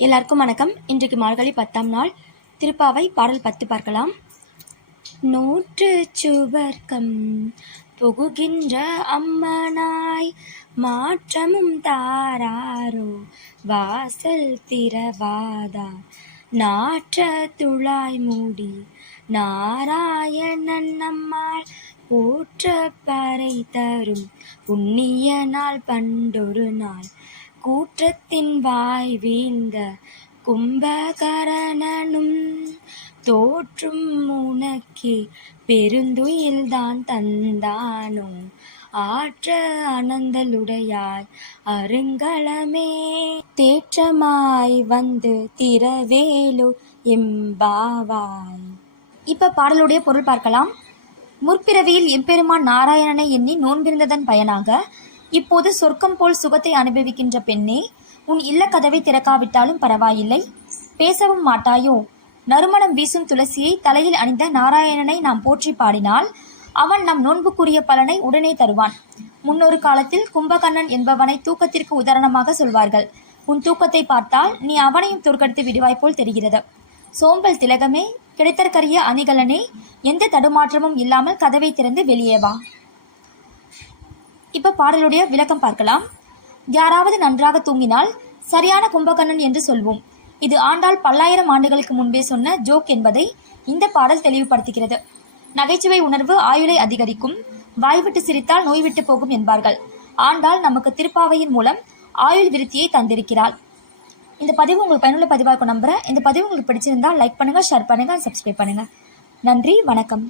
எல்லாருக்கும் வணக்கம். இன்றைக்கு மார்கழி 10ஆம் நாள் திருப்பாவை பாடல் 10 பார்க்கலாம். நூற்று சுவர்க்கம் புகுகின்ற அம்மனாய் மாற்றமும் தாராரோ வாசல் திறவாதார் நாற்ற துழாய் மூடி நாராயணன் நம்மால் போற்ற பறை தரும் புண்ணிய நாள் பண்டொரு நாள் கூற்றத்தின் வாய் வீழ்ந்த கும்பகரணனும் தோற்றும் உனக்கே பெருந்துயில்தான் தந்தானோ ஆற்ற அனந்தலுடையாய் அருங்கலமே தேற்றமாய் வந்து திரவேலு எம்பாவாய். இப்ப பாடலுடைய பொருள் பார்க்கலாம். முற்பிறவியில் எம்பெருமான் நாராயணனை எண்ணி நோன்பிருந்ததன் பயனாக இப்போது சொர்க்கம் போல் சுகத்தை அனுபவிக்கின்ற பெண்ணே, உன் இல்ல கதவை திறக்காவிட்டாலும் பரவாயில்லை. பேசவும் மாட்டாயோ? நறுமணம் வீசும் துளசியை தலையில் அணிந்த நாராயணனை நாம் போற்றி பாடினால் அவன் நம் நோன்புக்குரிய பலனை உடனே தருவான். முன்னொரு காலத்தில் கும்பகர்ணன் என்பவனை தூக்கத்திற்கு உதாரணமாக சொல்வார்கள். உன் தூக்கத்தை பார்த்தால் நீ அவனையும் தோற்கடித்து விடுவாய் போல் தெரிகிறது. சோம்பல் திலகமே, கிடைத்தற்கரிய அணிகலனே, எந்த தடுமாற்றமும் இல்லாமல் கதவை திறந்து வெளியே வா. இப்ப பாடலுடைய விளக்கம் பார்க்கலாம். யாராவது நன்றாக தூங்கினால் சரியான கும்பகர்ணன் என்று சொல்வோம். இது ஆண்டாள் பல்லாயிரம் ஆண்டுகளுக்கு முன்பே சொன்ன ஜோக் என்பதை இந்த பாடல் தெளிவுபடுத்துகிறது. நகைச்சுவை உணர்வு ஆயுளை அதிகரிக்கும், வாய்விட்டு சிரித்தால் நோய் விட்டு போகும் என்பார்கள். ஆண்டாள் நமக்கு திருப்பாவையின் மூலம் ஆயுள் விருத்தியை தந்திருக்கிறாள். இந்த பதிவு உங்களுக்கு பயனுள்ள பதிவாக நம்புறேன். இந்த பதிவு உங்களுக்கு பிடிச்சிருந்தா லைக் பண்ணுங்க, ஷேர் பண்ணுங்க, சப்ஸ்கிரைப் பண்ணுங்க. நன்றி, வணக்கம்.